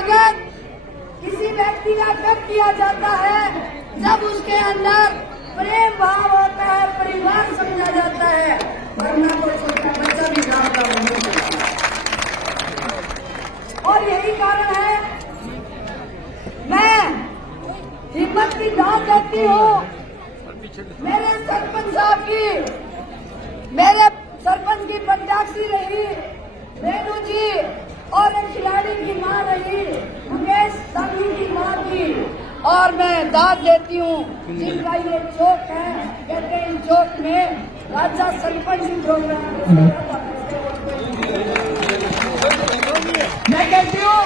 स्वागत किसी व्यक्ति का कब किया जाता है जब उसके अंदर प्रेम भाव होता है, परिवार समझा जाता है, वरना कोई छोटा बच्चा भी गाँव का होना चाहिए। और यही कारण है मैं हिम्मत की दाद देती हूँ मेरे सरपंच साहब की, मेरे सरपंच की प्रत्याशी रही रेणु जी और एक खिलाड़ी की मां रही मुकेश दानी की मां की। और मैं दाद देती हूँ जिनका ये चौक है, कहते हैं इस चौक में राजा सरपंच प्रोग्राम। मैं कहती हूँ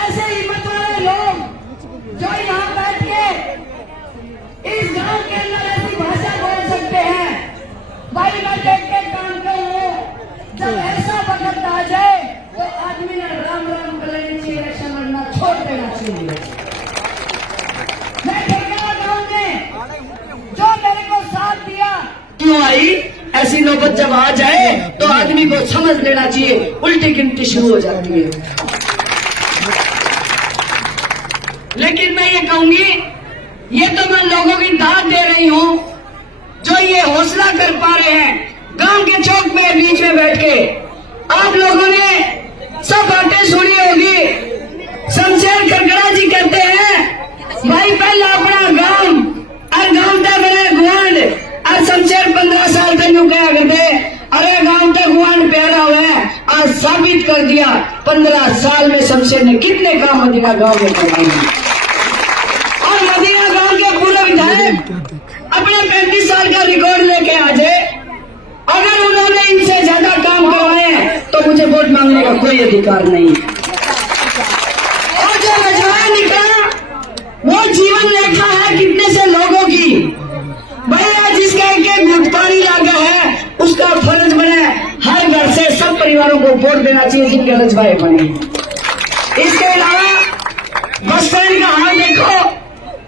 ऐसे हिम्मत वाले लोग जो यहाँ बैठ के इस गांव के अंदर ऐसी भाषा बोल सकते हैं, भाई मैं देख के काम करूँ, जब ऐसा वक्त आ जाए तो आदमी ने राम राम कर लेनी चाहिए, इलेक्शन लड़ना छोड़ देना चाहिए। मैं ठेकेदार गांव में जो मेरे को साथ दिया क्यों आई, ऐसी नौबत जब आ जाए तो आदमी को समझ लेना चाहिए, उल्टी गिनती शुरू हो जाती है। लेकिन मैं ये कहूंगी, ये तो मैं लोगों की दाद दे रही हूँ जो ये हौसला कर पा रहे हैं गांव के चौक में बीच में बैठ के। आप लोगों ने सब बातें सुनी होगी। शमशेर करकड़ा जी कहते हैं भाई पहला अपना गांव और गांव तक बने गुआंड, और शमशेर 15 साल तक यूं कहा करते अरे गांव तक गुआंड प्यारा हुआ है। आज साबित कर दिया 15 साल में शमशेर ने कितने काम मदीना गांव में करवाए हैं। और मदीना गांव के पूरे विधायक अपने 35 साल का रिकॉर्ड लेके आ जाए, अगर उन्होंने इनसे ज्यादा काम करवाए हैं तो मुझे वोट मांगने का कोई अधिकार नहीं। और जो रजवाया निकला वो जीवन रेखा है कितने से लोगों की। भैया जिसका एक घुट पानी लागा है उसका फर्ज बने हर घर से सब परिवारों को वोट देना चाहिए जिनके रजवाए बने। इसके अलावा बस स्टैंड का हाल देखो,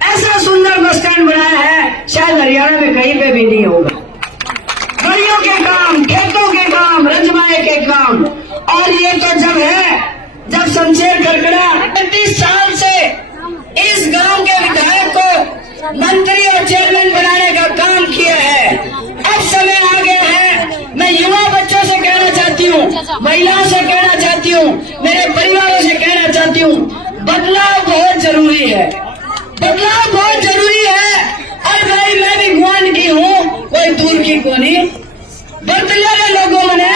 ऐसा सुंदर बस स्टैंड बनाया है शायद हरियाणा में कहीं पे भी नहीं होगा। गलियों के काम, खेतों के काम, रजवाए के काम। और ये तो जब है जब शमशेर करकड़ा 35 साल से इस गांव के विधायक को मंत्री और चेयरमैन बनाने का काम किया है। अब समय आ गया है, मैं युवा बच्चों से कहना चाहती हूँ, महिलाओं से कहना चाहती हूँ, मेरे परिवारों से कहना चाहती हूँ, बदलाव बहुत जरूरी है, बदलाव बहुत जरूरी है। और भाई मैं भी गुआंड की हूँ, कोई दूर की को नहीं। बदले लोगों ने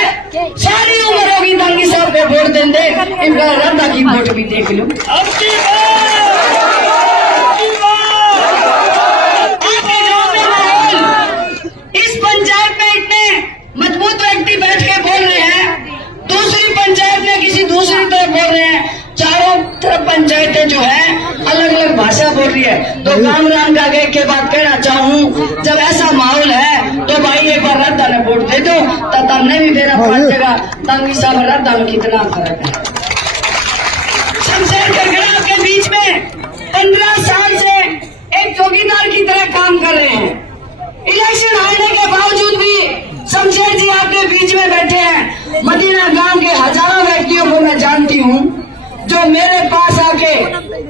सारी उम्र होगी दांगी साहब को वोट देंगे, इनका राधा की वोट भी देख लो। इस पंचायत में इतने मजबूत व्यक्ति बैठ के बोल रहे हैं, दूसरी पंचायत में किसी दूसरी तरफ बोल रहे हैं, चारों तरफ पंचायतें जो है अलग अलग भाषा बोल रही है। तो कामरान का के बात कहना चाहूँ, जब ऐसा माहौल है तो भाई एक बार रद्दा ने वोट दे दो, तब हमने भी मेरा पड़ेगा दांगी साहब रद्दा में कितना फर्क है। शमशेर करकड़ा के बीच में 15 साल से एक चौकीदार की तरह काम कर रहे हैं। इलेक्शन आने के बावजूद भी शमशेर जी आपके बीच में बैठे हैं। मदीना गांव के हजारों व्यक्तियों को मैं जानती हूँ जो मेरे पास आके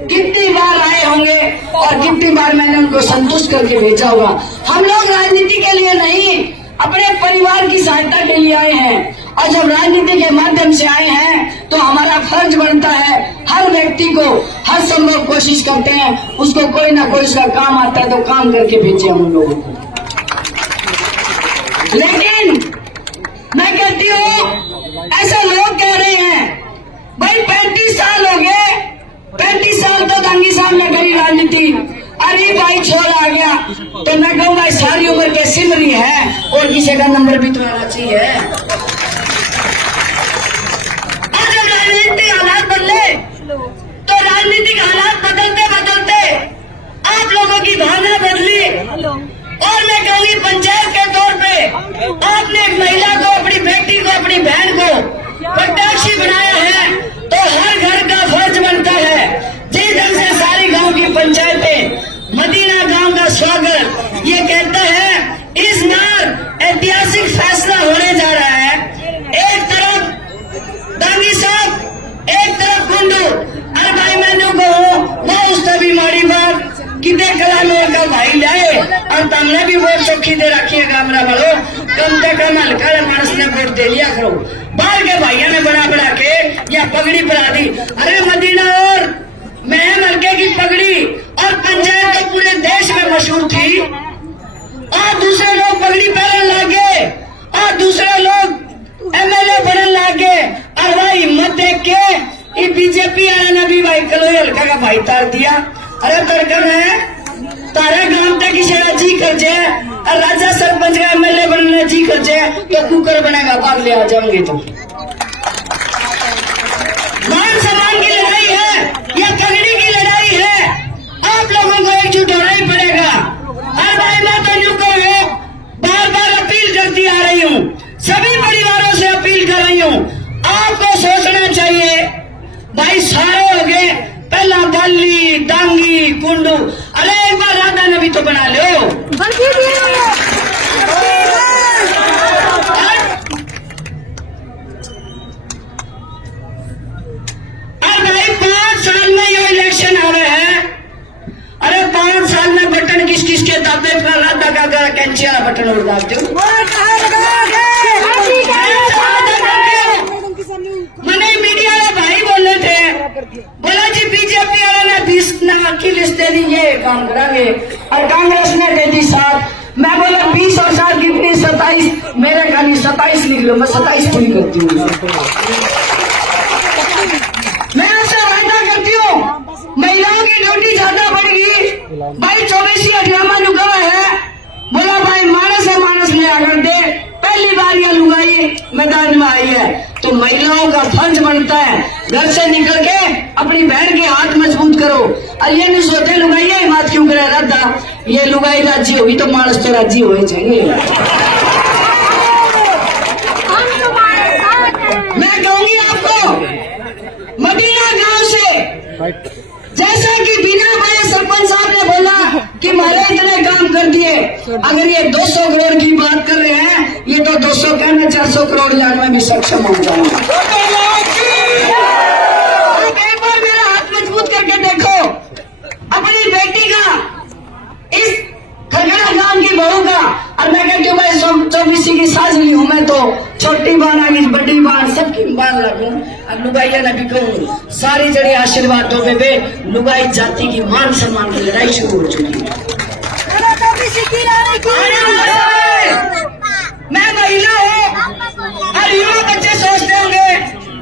कितनी बार आए होंगे और कितनी बार मैंने उनको संतुष्ट करके भेजा होगा। हम लोग राजनीति के लिए नहीं, अपने परिवार की सहायता के लिए आए हैं। और जब राजनीति के माध्यम से आए हैं तो हमारा फर्ज बनता है, हर व्यक्ति को हर संभव कोशिश करते हैं उसको कोई ना कोई उसका काम आता है तो काम करके भेजे हम लोगों को। लेकिन मैं कहती हूँ ऐसे लोग कह रहे हैं भाई 35 साल हो गए, 35 साल तो दांगी साहब ने करी राजनीति, अरे भाई छोड़ आ गया। तो मैं कहूँगा सारी उम्र के सिमरी है और किसी का नंबर भी तो आना चाहिए। और जब राजनीतिक हालात बदले तो राजनीतिक हालात बदलते बदलते आप लोगों की भावना बदली। और मैं कहूँगी पंचायत के तौर पे आपने एक महिला को, अपनी बेटी को, अपनी बहन को प्रत्याशी बनाया है तो हर घर का फर्ज बनता है जिस ढंग से सारी गांव की पंचायतें मदीना गांव का स्वागत ये कहता है। इस बार ऐतिहासिक फैसला होने जा रहा है। एक तरफ दांगी साहब, एक तरफ कुंडू, भाई लाए और तुमने भी वोट चौकी दे रखी है गामरा वालों, कम से कम हल्का मानस ने वोट दे लिया करो। बाहर के भाइयों ने बना के या पगड़ी पहना दी। अरे मदीना और महम हल्के की पगड़ी और पंचायत तो पूरे देश में मशहूर थी, और दूसरे लोग पगड़ी पहनने लगे और दूसरे लोग एमएलए बनने लगे। और भाई हिम्मत देख के बीजेपी वाले ने भी भाई कलो हल्का का भाई तार दिया। अरे तरकन है तारे गांव तक किसी जी कर जाए और राजा सरपंच का एमएलए बनने जी कर जाए तो कुकर बनेगा, भाग ले आ जाओगे। तो मान सम्मान की लड़ाई है या पगड़ी की लड़ाई है, आप लोगों को एकजुट होना ही पड़ेगा। और भाई मैं तो यूं कहो बार बार अपील करती आ रही हूँ, सभी परिवारों से अपील कर रही हूँ, आपको सोचना चाहिए भाई सारे हो गए पहला बाली डांगी कुंडू। अरे एक बार राधा नबी तो बना लो। और भाई 5 साल में ये इलेक्शन आ रहे हैं। अरे 5 साल में बटन किस किस के दाबे पर राधा का कैंची वाला बटन उड़ दाब दो। मैंने मीडिया वाले भाई बोले थे, बोला जी बीजेपी वाले ने 20 की लिस्ट दे दी, ये काम करेंगे, और कांग्रेस ने दे दी 7। मैं बोला 20 और 7 कितनी 27, मेरे खाली 27 लिख लो, मैं 27 पूरी करती हूँ। मैं आपसे वादा करती हूँ महिलाओं की ड्यूटी ज्यादा बढ़ गई भाई। 24 ड्रामा लुका है, बोला भाई मानस ले आकर दे। पहली बार यह लुगाई मैदान में आई है तो महिलाओं का फर्ज बनता है घर से निकल के अपनी बहन के हाथ मजबूत करो। और ये नहीं सोचते लुगाई हिम्मत क्यों करे रद्दा, ये लुगाई राजी होगी तो मानस तो राजी हो जाएंगे। मैं कहूंगी आपको मदीना गांव से, जैसा कि बिना भाई सरपंच साहब ने बोला कि हमारे इतने काम कर दिए, अगर ये 200 करोड़ की बात कर रहे हैं, ये तो 200 कहने 400 करोड़ लाने में भी सक्षम हो जाएंगे। एक बार मेरा हाथ मजबूत करके देखो, अपनी बेटी का, इस खरगड़ा गांव की बहू का। और मैं कहती हूँ भाई 24 की साजली हूँ मैं, तो छोटी बान आगे बड़ी बान सबकी बान लगूं। अब लुगाइया ने भी कहूँ सारी जड़ी आशीर्वाद दो बेबे, लुगाई जाति की मान सम्मान की लड़ाई शुरू हो चुकी है। मैं महिला हूँ और युवा बच्चे सोचते होंगे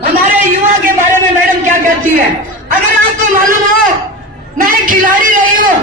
हमारे युवा के बारे में मैडम क्या कहती है। अगर आपको मालूम हो मैं एक खिलाड़ी रही हूँ,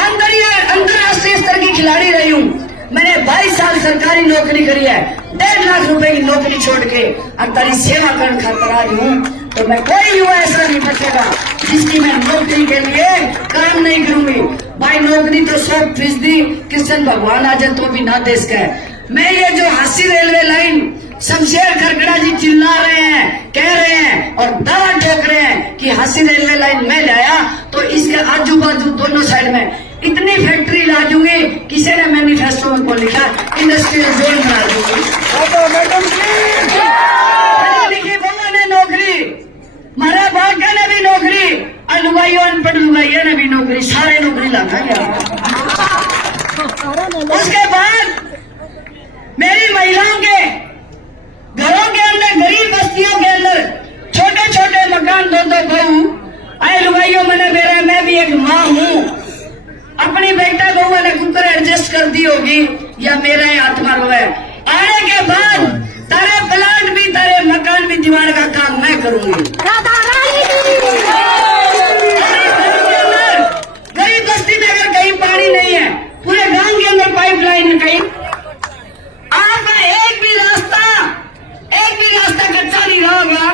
अंतर्राष्ट्रीय स्तर की खिलाड़ी रही हूँ। मैंने 22 साल सरकारी नौकरी करी है, 1.5 लाख रुपए की नौकरी छोड़ के अब तारी सेवा करने खातर आज हूँ। तो मैं कोई युवा ऐसा नहीं बचेगा जिसकी मैं नौकरी के लिए काम नहीं करूंगी। भाई नौकरी तो 100% कृष्ण भगवान आ जाए तो भी ना देश का है। मैं ये जो हांसी रेलवे लाइन शमशेर खरकड़ा जी चिल्ला रहे हैं, कह रहे हैं और दावा ठोक रहे हैं कि हांसी रेलवे लाइन मैं लाया तो इसके आजू बाजू दोनों साइड में इतनी फैक्ट्री ला दूंगी, किसी ने मैनिफेस्टो में को लिखा इंडस्ट्रियल जोन बना दूंगी। लिखी बहुओं ने नौकरी, मारा बागा ने भी नौकरी, और लुगाइयों अनपढ़ लुगाइया ने भी नौकरी, सारे नौकरी लगा गया। उसके बाद मेरी महिलाओं के घरों के अंदर, गरीब बस्तियों के अंदर छोटे छोटे मकान, 2-2 बहू आए लुगाइयों मैंने मेरा, मैं भी एक माँ हूँ। अपनी बेटा बहू ने कुकर एडजस्ट कर दी होगी या मेरा ही आत्मा रो है। आने के बाद तारे प्लाट भी, तारे मकान भी, दीवार का काम मैं करूंगी। गरीब बस्ती में अगर कहीं पानी नहीं है, पूरे गांव के अंदर पाइपलाइन कहीं, आपका एक भी रास्ता कच्चा नहीं रहा होगा।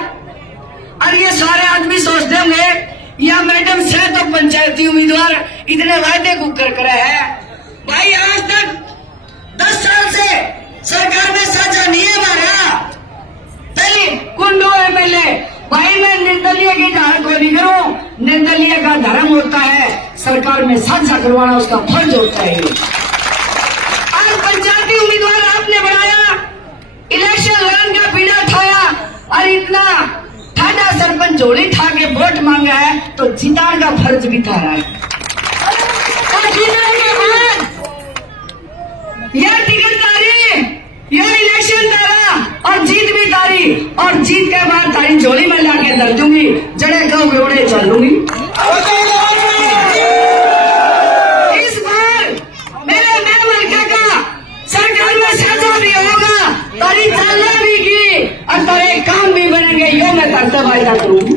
और ये सारे आदमी सोचते होंगे या मैडम से तो पंचायती उम्मीदवार इतने वादे को कर है। भाई आज तक 10 साल से सरकार ने साझा नहीं मारा। पहले कुंडू एमएलए, भाई मैं निर्दलीय की धारण को नहीं करूं, निर्दलीय का धर्म होता है, सरकार में साझा करवाना उसका फर्ज होता है। आज पंचायती उम्मीदवार आपने बनाया, इलेक्शन लड़ने का बीड़ा उठाया और इतना ठाडा सरपंच झोली ठा के वोट मांगा है तो जिताने का फर्ज भी था रहा है। और जिताने के बाद यह टिकट तारी, यह इलेक्शन तारा और जीत भी तारी, और जीत के बाद तारी झोली में लाके धर दूंगी, जड़े कहोगे उड़े चल लूंगी। इस बार मेरे नए मलके का सरकार में साझा भी होगा, तारी चलना भी की और तारे काम भी बनेंगे, यो मैं करते वायदा करूंगी।